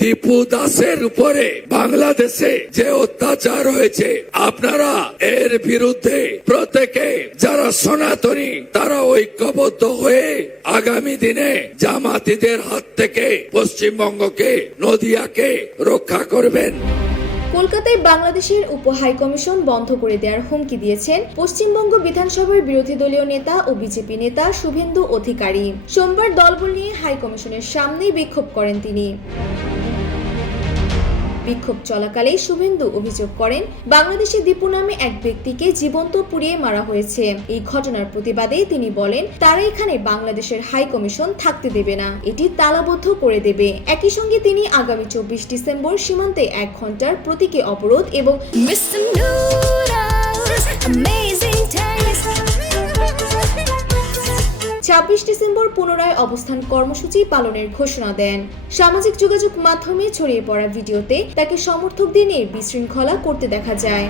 দীপু দাসের উপরে বাংলাদেশে যে অত্যাচার হয়েছে, আপনারা এর বিরুদ্ধে প্রত্যেকে যারা সনাতনী তারা ঐক্যবদ্ধ হয়ে আগামী দিনে জামাতিদের হাত থেকে পশ্চিমবঙ্গকে, নদিয়াকে রক্ষা করবেন। কলকাতায় বাংলাদেশের উপ হাইকমিশন বন্ধ করে দেওয়ার হুমকি দিয়েছেন পশ্চিমবঙ্গ বিধানসভার বিরোধী দলীয় নেতা ও বিজেপি নেতা শুভেন্দু অধিকারী। সোমবার দলবল নিয়ে হাইকমিশনের সামনেই বিক্ষোভ করেন তিনি। বিক্ষোভ চলাকালেই শুভেন্দু অভিযোগ করেন, বাংলাদেশে দীপু নামে এক ব্যক্তিকে জীবন্ত পুড়িয়ে মারা হয়েছে। এই ঘটনার প্রতিবাদে তিনি বলেন, তারা এখানে বাংলাদেশের হাই কমিশন থাকতে দেবে না, এটি তালাবদ্ধ করে দেবে। একই সঙ্গে তিনি আগামী 24 ডিসেম্বর সীমান্তে 1 ঘন্টার প্রতীকী অবরোধ এবং 26 ডিসেম্বর পুনরায় অবস্থান কর্মসূচি পালনের ঘোষণা দেন। সামাজিক যোগাযোগ মাধ্যমে ছড়িয়ে পড়া ভিডিওতে তাকে সমর্থকদের নিয়ে বিশৃঙ্খলা করতে দেখা যায়।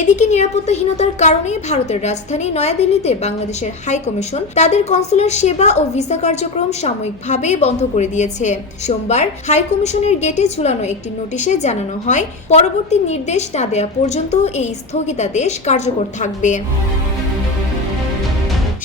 এদিকে নিরাপত্তাহীনতার কারণে ভারতের রাজধানী নয়াদিল্লিতে বাংলাদেশের হাই কমিশন তাদের কনসুলার সেবা ও ভিসা কার্যক্রম সাময়িকভাবে বন্ধ করে দিয়েছে। সোমবার হাই কমিশনের গেটে ঝুলানো একটি নোটিশে জানানো হয়, পরবর্তী নির্দেশ না দেওয়া পর্যন্ত এই স্থগিতাদেশ কার্যকর থাকবে।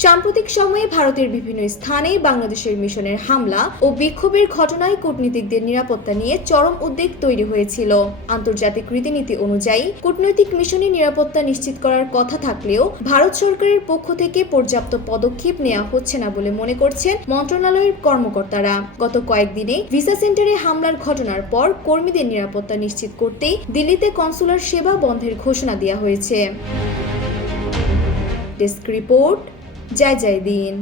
সাম্প্রতিক সময়ে ভারতের বিভিন্ন স্থানে বাংলাদেশের মিশনের হামলা ও বিক্ষোভের ঘটনায় কূটনীতিকদের নিরাপত্তা নিয়ে চরম উদ্বেগ তৈরি হয়েছিল। আন্তর্জাতিক রীতিনীতি অনুযায়ী কূটনৈতিক মিশনের নিরাপত্তা নিশ্চিত করার কথা থাকলেও ভারত সরকারের পক্ষ থেকে পর্যাপ্ত পদক্ষেপ নেওয়া হচ্ছে না বলে মনে করছেন মন্ত্রণালয়ের কর্মকর্তারা। গত কয়েকদিনে ভিসা সেন্টারে হামলার ঘটনার পর কর্মীদের নিরাপত্তা নিশ্চিত করতেই দিল্লিতে কনসুলার সেবা বন্ধের ঘোষণা দেওয়া হয়েছে। ডেস্ক রিপোর্ট, জয় জয় দিন।